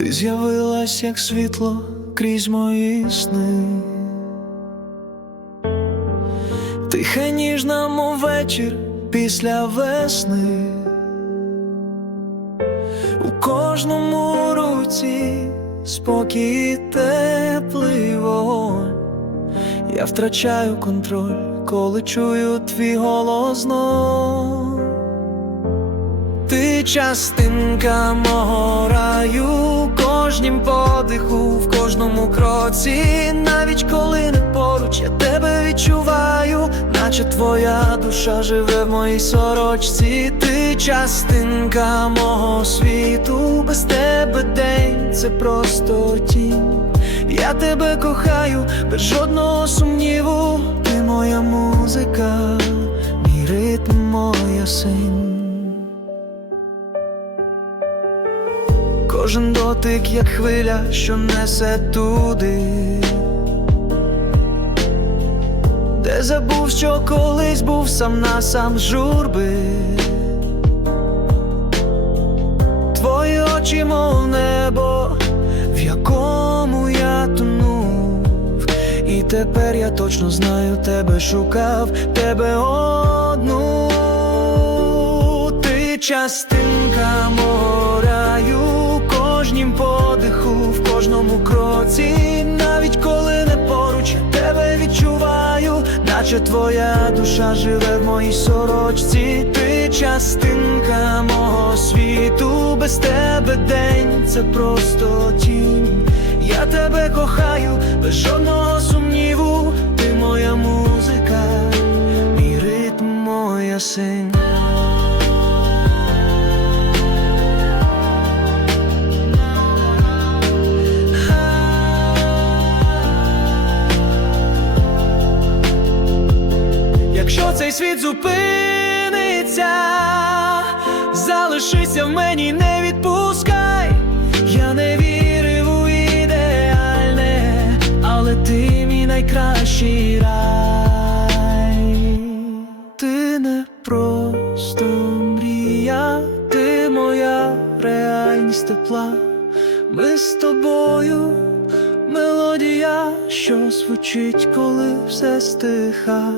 Ти з'явилась як світло крізь мої сни. Тиха ніжна, мов вечір після весни. У кожному руці спокій вогонь. Я втрачаю контроль, коли чую твій голос знов. Ти частинка мого раю, кожнім подиху, в кожному кроці, навіть коли не поруч, я тебе відчуваю, наче твоя душа живе в моїй сорочці, ти частинка мого світу, без тебе день це просто тінь. Я тебе кохаю без жодного сумніву, ти моя музика, мій ритм, моя синь. Кожен дотик, як хвиля, що несе туди, де забув, що колись був сам на сам журби. Твої очі, мов небо, в якому я тонув, і тепер я точно знаю, тебе шукав, тебе одну, ти частинка мого наче твоя душа живе в моїй сорочці, ти частинка мого світу, без тебе день це просто тінь. Я тебе кохаю, без жодного сумніву, ти моя музика, мій ритм, моя синь. Цей світ зупиниться, залишися в мені, не відпускай. Я не вірив у ідеальне, але ти мій найкращий рай. Ти не просто мрія, ти моя реальність тепла. Ми з тобою мелодія, що звучить, коли все стиха.